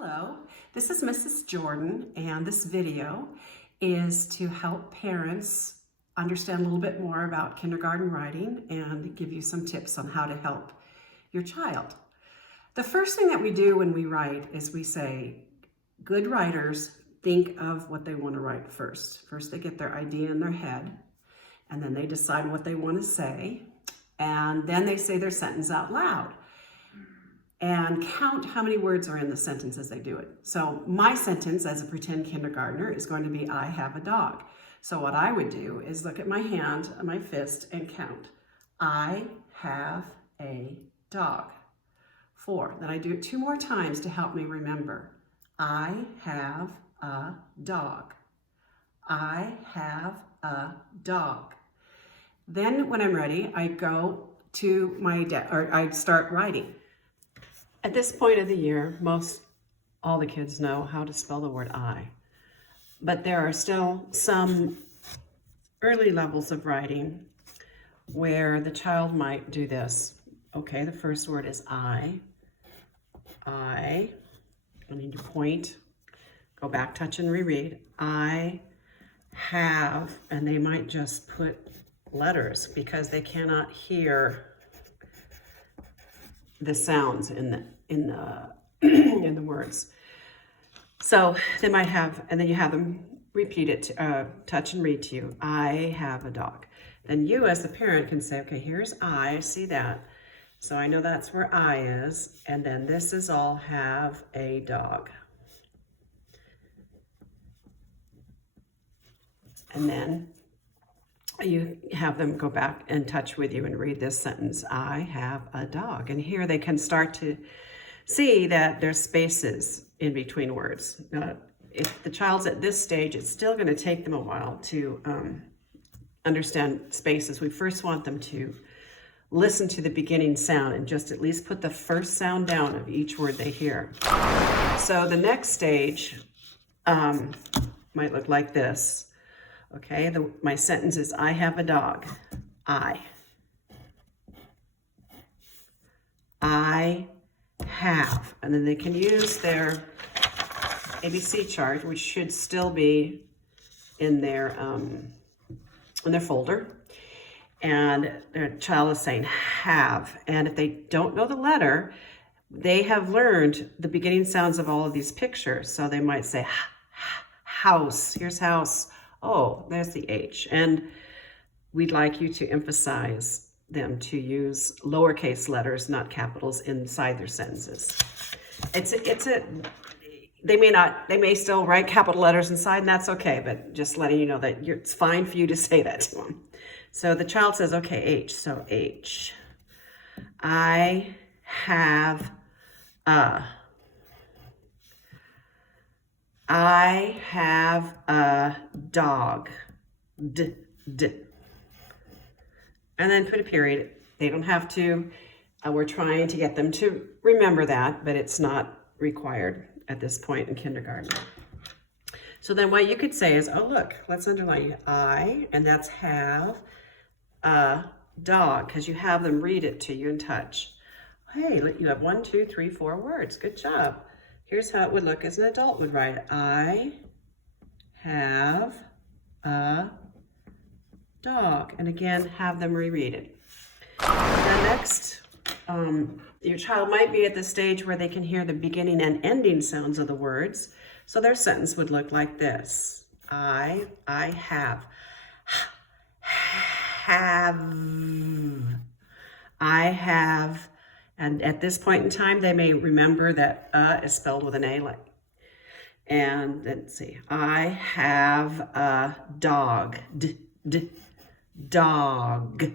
Hello, this is Mrs. Jordan, and this video is to help parents understand a little bit more about kindergarten writing and give you some tips on how to help your child. The first thing that we do when we write is we say, good writers think of what they want to write first. First they get their idea in their head, and then they decide what they want to say, and then they say their sentence out loud. And count how many words are in the sentence as they do it. So my sentence as a pretend kindergartner is going to be, I have a dog. So what I would do is look at my hand, my fist, and count. I have a dog. 4. Then I do it 2 more times to help me remember. I have a dog. I have a dog. Then when I'm ready, I go to my I start writing. At this point of the year, all the kids know how to spell the word I, but there are still some early levels of writing where the child might do this. Okay, the first word is I need to point, go back, touch, and reread. I have, and they might just put letters because they cannot hear the sounds in the words. So they might have, and then you have them repeat it, touch and read to you. I have a dog. Then you as the parent can say, okay, here's I see that. So I know that's where I is. And then this is all have a dog. And then you have them go back and touch with you and read this sentence, I have a dog. And here they can start to see that there's spaces in between words. Now, if the child's at this stage, it's still going to take them a while to understand spaces. We first want them to listen to the beginning sound and just at least put the first sound down of each word they hear. So the next stage might look like this. Okay, my sentence is, I have a dog. I have. And then they can use their ABC chart, which should still be in their folder. And their child is saying have. And if they don't know the letter, they have learned the beginning sounds of all of these pictures. So they might say house. Here's house. Oh, there's the H. And we'd like you to emphasize them to use lowercase letters, not capitals, inside their sentences. They may still write capital letters inside, and that's okay, but just letting you know that it's fine for you to say that to them. So the child says, okay, H. So H. I have a. I have a dog. D. And then put a period. They don't have to. We're trying to get them to remember that, but it's not required at this point in kindergarten. So then what you could say is, oh, look, let's underline I, and that's have a dog, because you have them read it to you and touch. Hey, you have 1, 2, 3, 4 words. Good job. Here's how it would look as an adult would write. I have a dog. And again, have them reread it. Then next, your child might be at the stage where they can hear the beginning and ending sounds of the words. So their sentence would look like this. I have. I have. And at this point in time, they may remember that is spelled with an A. And let's see. I have a dog. Dog.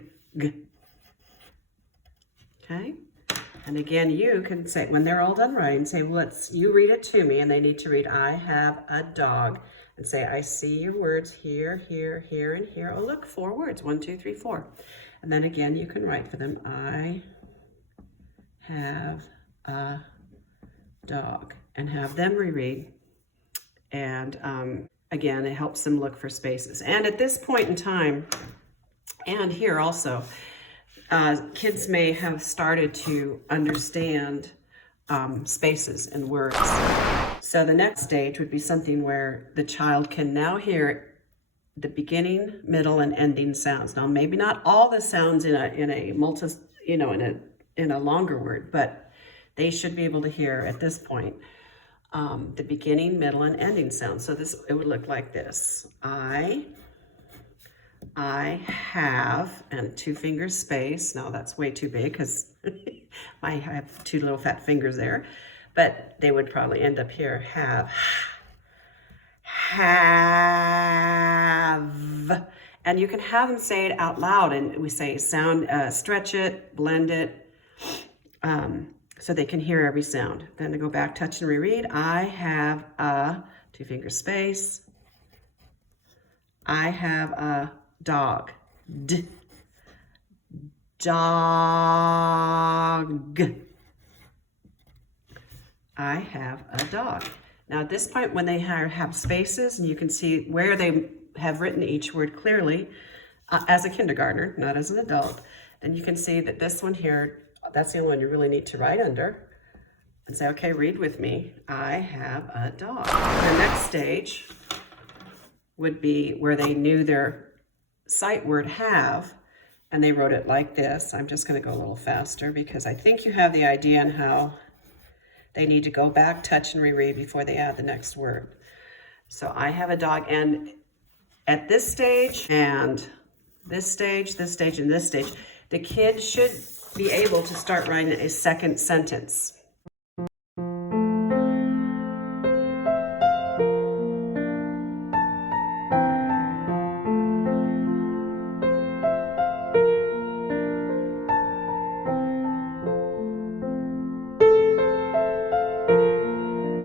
Okay. And again, you can say, when they're all done writing, say, well, you read it to me. And they need to read, I have a dog. And say, I see your words here, here, here, and here. Oh, look, 4 words. 1, 2, 3, 4. And then again, you can write for them, I have a dog, and have them reread. And again, it helps them look for spaces. And at this point in time, and here also, kids may have started to understand spaces in words. So the next stage would be something where the child can now hear the beginning, middle, and ending sounds. Now, maybe not all the sounds in a longer word, but they should be able to hear at this point the beginning, middle, and ending sounds. So it would look like this: I have, and 2 fingers space. Now that's way too big because I have 2 little fat fingers there, but they would probably end up here. Have. And you can have them say it out loud, and we say stretch it, blend it, so they can hear every sound. Then to go back, touch and reread. I have a 2 finger space. I have a dog. Dog. I have a dog. Now at this point, when they have spaces, and you can see where they have written each word clearly, as a kindergartner, not as an adult, then you can see that this one here, that's the only one you really need to write under and say, okay, read with me. I have a dog. The next stage would be where they knew their sight word have, and they wrote it like this. I'm just going to go a little faster because I think you have the idea on how they need to go back, touch, and reread before they add the next word. So I have a dog, and at this stage, and this stage, this stage, and this stage, the kid should be able to start writing a second sentence.